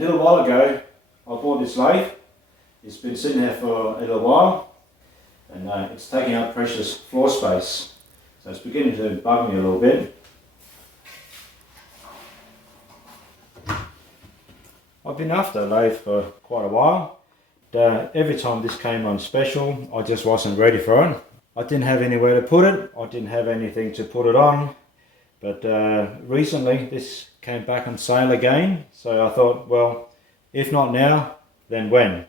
little while ago I bought this lathe. It's been sitting there for a little while and it's taking up precious floor space. So it's beginning to bug me a little bit. I've been after a lathe for quite a while. Every time this came on special, I just wasn't ready for it. I didn't have anywhere to put it. I didn't have anything to put it on. But recently this came back on sale again. So I thought, well, if not now, then when?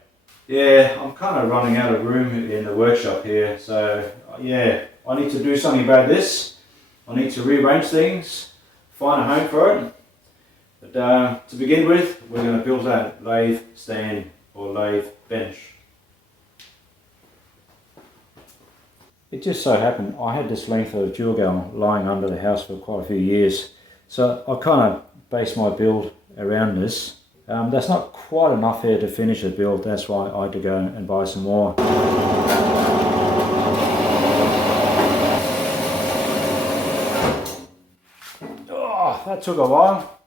Yeah, I'm kind of running out of room in the workshop here. So yeah, I need to do something about this. I need to rearrange things, find a home for it. But to begin with, we're going to build that lathe stand or lathe bench. It just so happened I had this length of dual gal lying under the house for quite a few years, so I kind of based my build around this. That's not quite enough here to finish the build, that's why I had to go and buy some more. Oh, that took a while.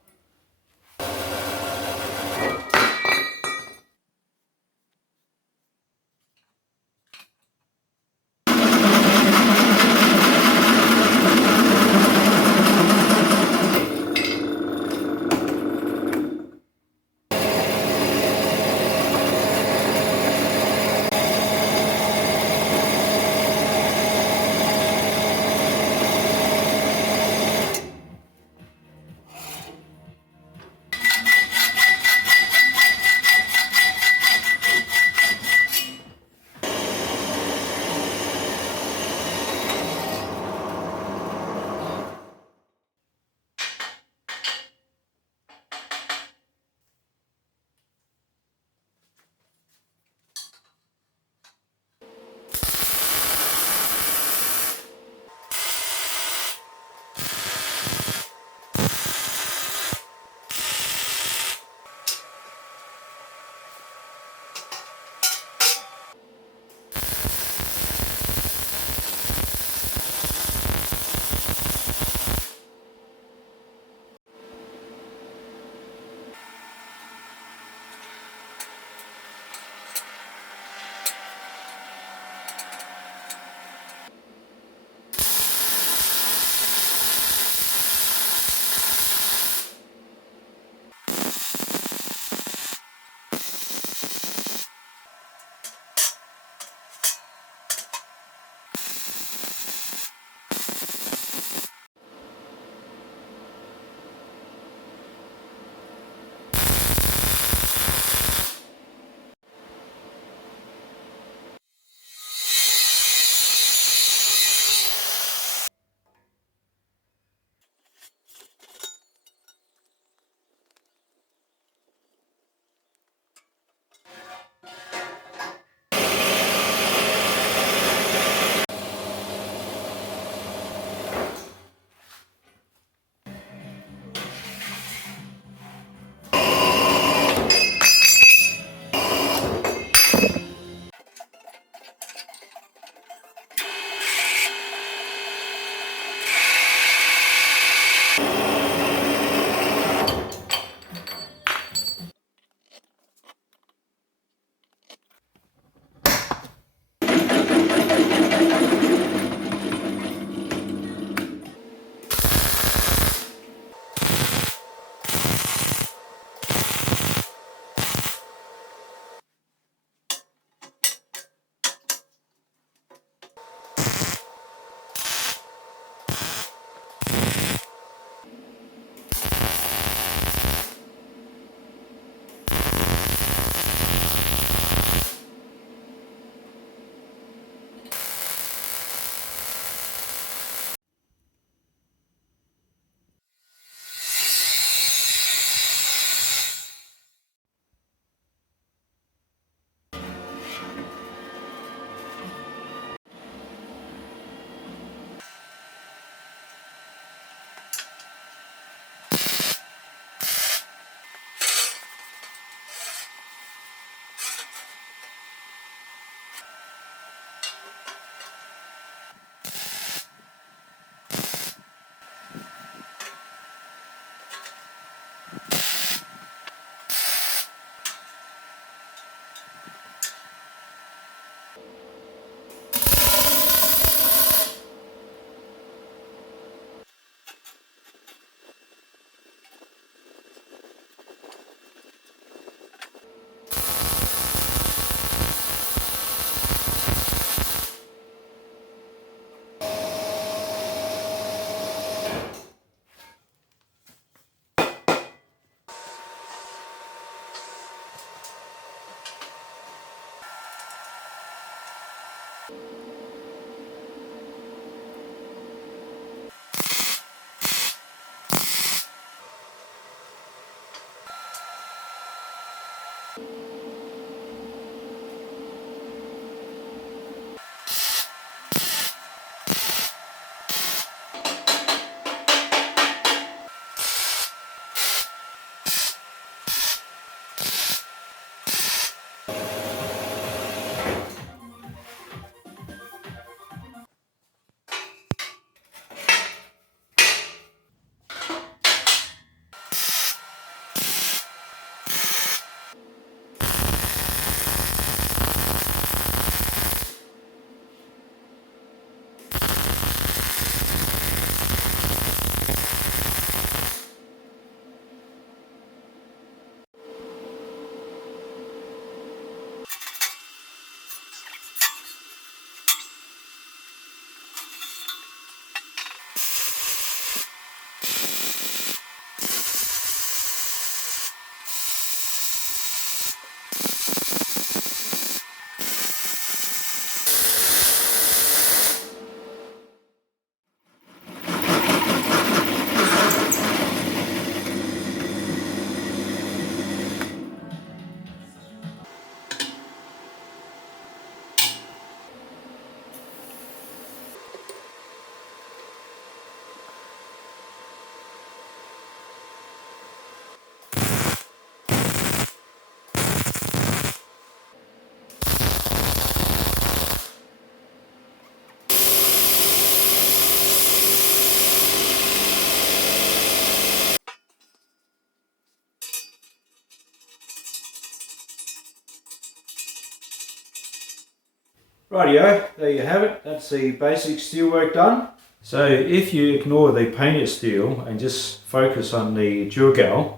Rightio, there you have it. That's the basic steelwork done. So if you ignore the painted steel and just focus on the Durgal,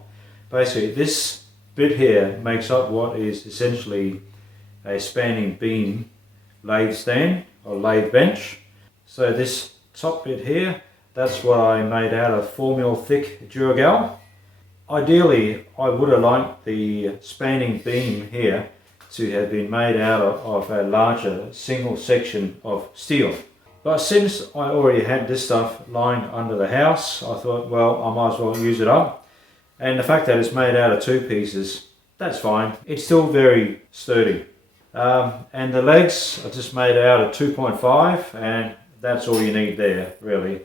basically this bit here makes up what is essentially a spanning beam lathe stand or lathe bench. So this top bit here, that's what I made out of 4mm thick Durgal. Ideally, I would have liked the spanning beam here to have been made out of a larger single section of steel. But since I already had this stuff lying under the house, I thought, well, I might as well use it up. And the fact that it's made out of 2 pieces, that's fine. It's still very sturdy. And the legs are just made out of 2.5, and that's all you need there, really.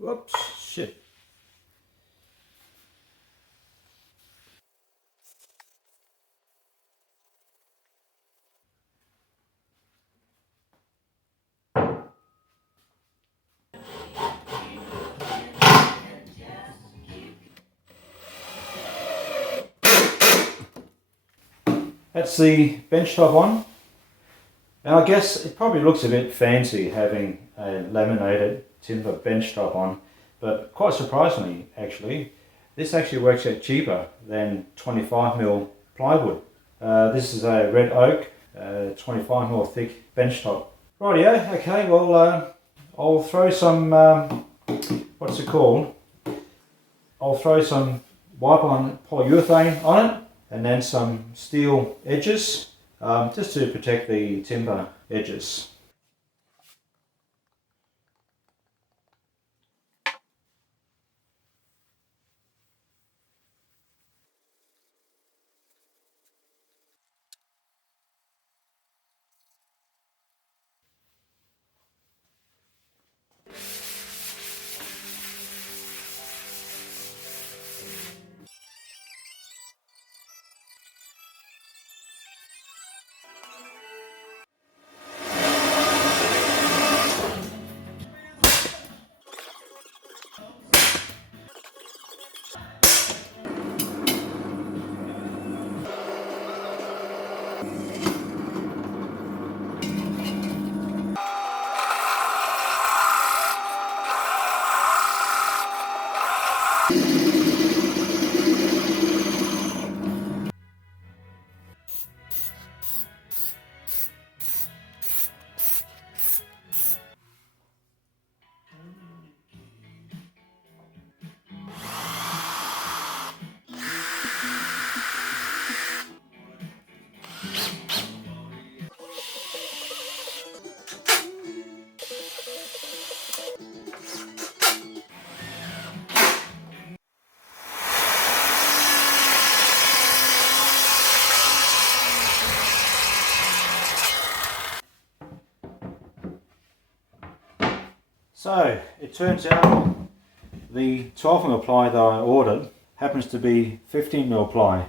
Whoops, shit. That's the bench top on. Now I guess it probably looks a bit fancy having a laminated timber bench top on, but quite surprisingly actually, this actually works out cheaper than 25mm plywood. This is a red oak, 25mm thick bench top. Rightio, okay, well I'll throw some, what's it called? I'll throw some wipe-on polyurethane on it, and then some steel edges, just to protect the timber edges. So it turns out the 12mm ply that I ordered happens to be 15mm ply.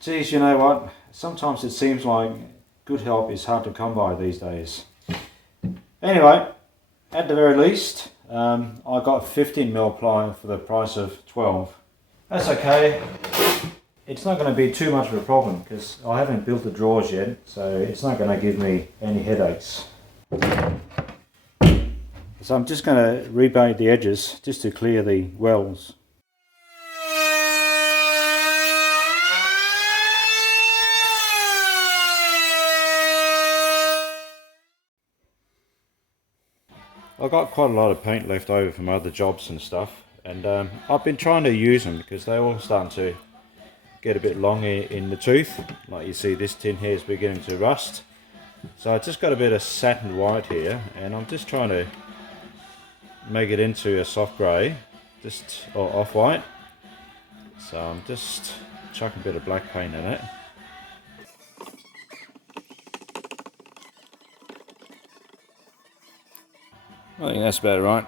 Geez, you know what? Sometimes it seems like good help is hard to come by these days. Anyway, at the very least, I got 15mm ply for the price of 12. That's okay. It's not going to be too much of a problem because I haven't built the drawers yet, so it's not going to give me any headaches. So I'm just going to rebate the edges just to clear the wells. I've got quite a lot of paint left over from other jobs and stuff, and I've been trying to use them because they're all starting to get a bit long in the tooth. Like you see, this tin here is beginning to rust. So I just got a bit of satin white here, and I'm just trying to make it into a soft grey, or off-white. So I'm just chucking a bit of black paint in it. I think that's about right.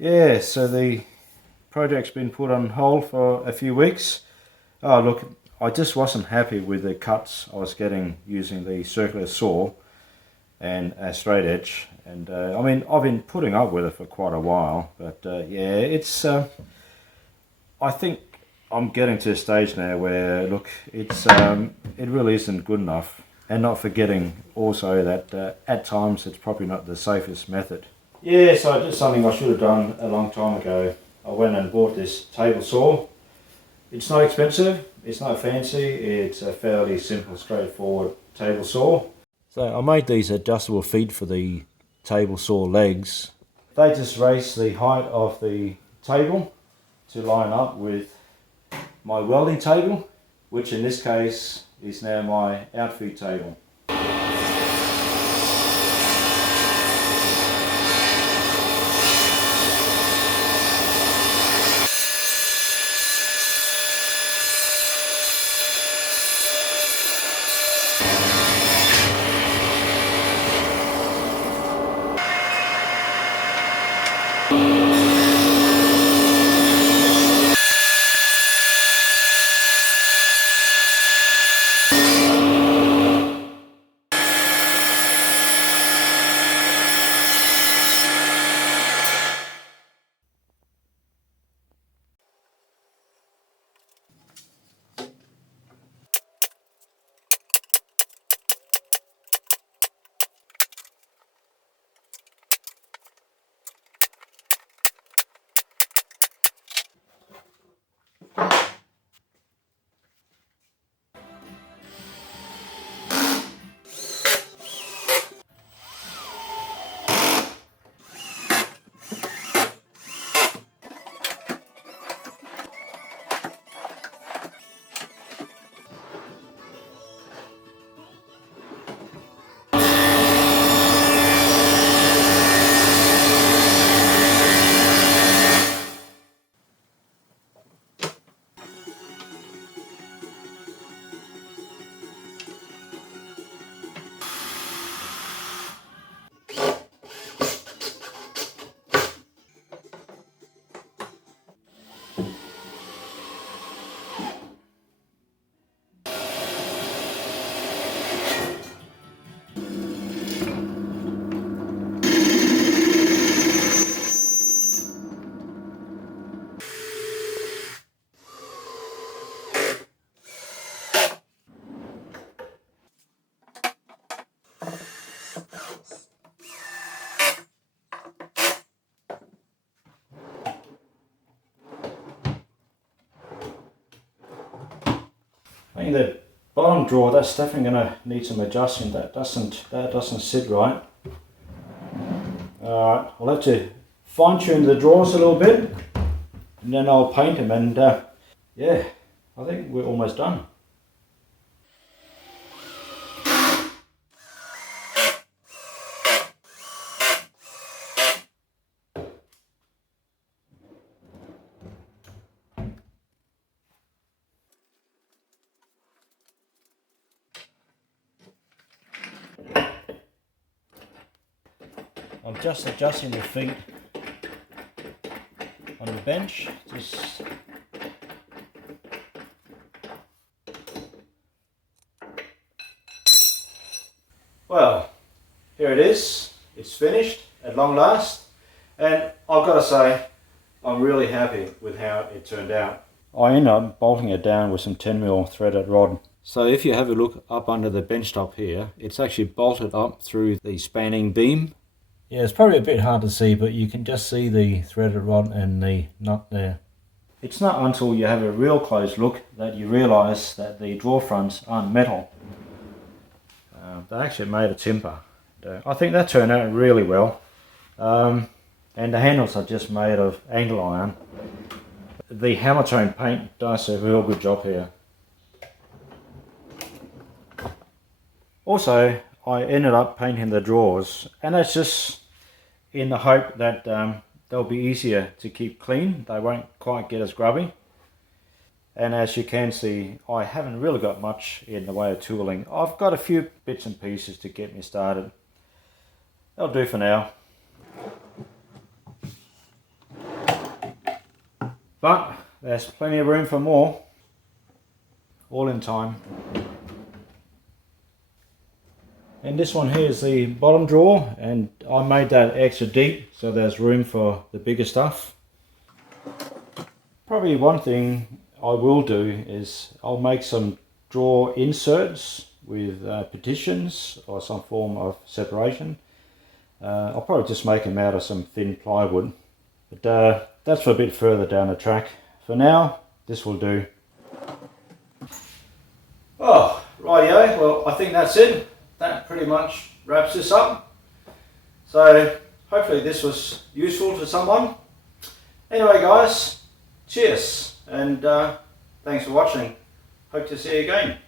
Yeah, so the project's been put on hold for a few weeks. Oh look, I just wasn't happy with the cuts I was getting using the circular saw and a straight edge, and I mean, I've been putting up with it for quite a while, but yeah, it's I think I'm getting to a stage now where, look, it's it really isn't good enough, and not forgetting also that at times it's probably not the safest method. Yeah, so I did something I should have done a long time ago. I went and bought this table saw. It's not expensive, it's not fancy, it's a fairly simple, straightforward table saw. So I made these adjustable feet for the table saw legs. They just raise the height of the table to line up with my welding table, which in this case is now my outfeed table. I think the bottom drawer, that's definitely going to need some adjusting. That doesn't sit right. Alright, I'll have to fine tune the drawers a little bit and then I'll paint them, and yeah, I think we're almost done. I'm just adjusting the feet on the bench. Well, here it is. It's finished at long last, and I've got to say I'm really happy with how it turned out. I ended up bolting it down with some 10mm threaded rod. So if you have a look up under the bench top here, it's actually bolted up through the spanning beam. Yeah, it's probably a bit hard to see, but you can just see the threaded rod and the nut there. It's not until you have a real close look that you realise that the drawer fronts aren't metal. They're actually made of timber. I think that turned out really well. And the handles are just made of angle iron. The hammer tone paint does a real good job here. Also, I ended up painting the drawers, and that's just in the hope that they'll be easier to keep clean. They won't quite get as grubby. And as you can see, I haven't really got much in the way of tooling. I've got a few bits and pieces to get me started. That'll do for now. But there's plenty of room for more, all in time. And this one here is the bottom drawer, and I made that extra deep so there's room for the bigger stuff. Probably one thing I will do is I'll make some drawer inserts with petitions or some form of separation. I'll probably just make them out of some thin plywood, but that's for a bit further down the track. For now, this will do. Oh, rightio, well I think that's it. That pretty much wraps this up. So hopefully this was useful to someone. Anyway guys, cheers, and thanks for watching. Hope to see you again.